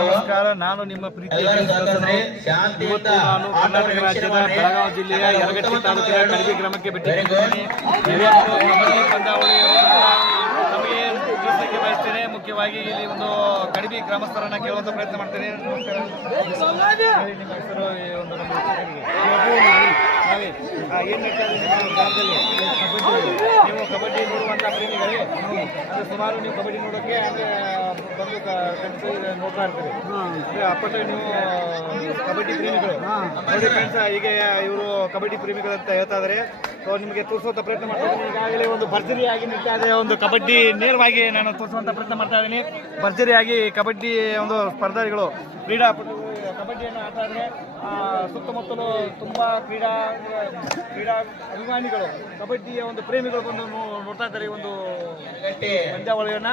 ನಮಸ್ಕಾರ. ನಾನು ನಿಮ್ಮ ಪ್ರೀತಿಯ ಇವತ್ತು ನಾನು ಕರ್ನಾಟಕ ರಾಜ್ಯದ ಬೆಳಗಾವಿ ಜಿಲ್ಲೆಯ ಯಲಗಟ್ಟಿ ತಾಲೂಕಿನ ಕಡಬಿ ಗ್ರಾಮಕ್ಕೆ ಬಿಟ್ಟಿದ್ದೇನೆ. ಕಬಡ್ಡಿ ಪಂದ್ಯಾವಳಿ ನಮಗೆ ತಿಳಿಸಲಿಕ್ಕೆ ಬಯಸ್ತೇನೆ. ಮುಖ್ಯವಾಗಿ ಇಲ್ಲಿ ಒಂದು ಕಡಬಿ ಗ್ರಾಮಸ್ಥರನ್ನ ಕೇಳುವಂತ ಪ್ರಯತ್ನ ಮಾಡ್ತೇನೆ. ನಿಮ್ಮ ಹೆಸರು ಒಂದು ಏನ್ ಹೇಳ್ತಾರೆ ನಿಮ್ಮ ಗ್ರಾಮದಲ್ಲಿ ನೀವು ಕಬಡ್ಡಿ ನೋಡುವಂತ ಪ್ರೇಮಿಗಳೇ? ಸುಮಾರು ನೀವು ಕಬಡ್ಡಿ ನೋಡೋಕೆ ಬಂದು ನೋಡ್ತಾ ಇರ್ತೀರಿ. ಅಪ್ಪಟ ನೀವು ಕಬಡ್ಡಿ ಪ್ರೇಮಿಗಳು ನೋಡಿ ಫ್ರೆಂಡ್ಸ್. ಹೀಗೆ ಇವರು ಕಬಡ್ಡಿ ಪ್ರೇಮಿಗಳು ಅಂತ ಹೇಳ್ತಾ ಇದ್ದಾರೆ. ಸೊ ನಿಮಗೆ ತೋರಿಸುವಂತ ಪ್ರಯತ್ನ ಮಾಡ್ತಾ ಇದ್ದೀನಿ. ಈಗಾಗಲೇ ಒಂದು ಭರ್ಜರಿಯಾಗಿ ನಿಲ್ತಾ ಇದೆ ಒಂದು ಕಬಡ್ಡಿ. ನೇರವಾಗಿ ನಾನು ತೋರಿಸುವಂತ ಪ್ರಯತ್ನ ಮಾಡ್ತಾ ಇದ್ದೀನಿ. ಭರ್ಜರಿಯಾಗಿ ಕಬಡ್ಡಿ ಒಂದು ಸ್ಪರ್ಧಾರಿಗಳು ಕ್ರೀಡಾಪಟುಗಳು ಕಬಡ್ಡಿಯನ್ನು ಆಡ್ತಾ ಇದ್ದಾರೆ. ಸುತ್ತಮುತ್ತಲು ತುಂಬಾ ಕ್ರೀಡಾ ಅಭಿಮಾನಿಗಳು ಕಬಡ್ಡಿಯ ಒಂದು ಪ್ರೇಮಿಗಳು ಬಂದು ನೋಡ್ತಾ ಇದ್ದಾರೆ ಈ ಒಂದು ಪಂದ್ಯಾವಳಿಯನ್ನ.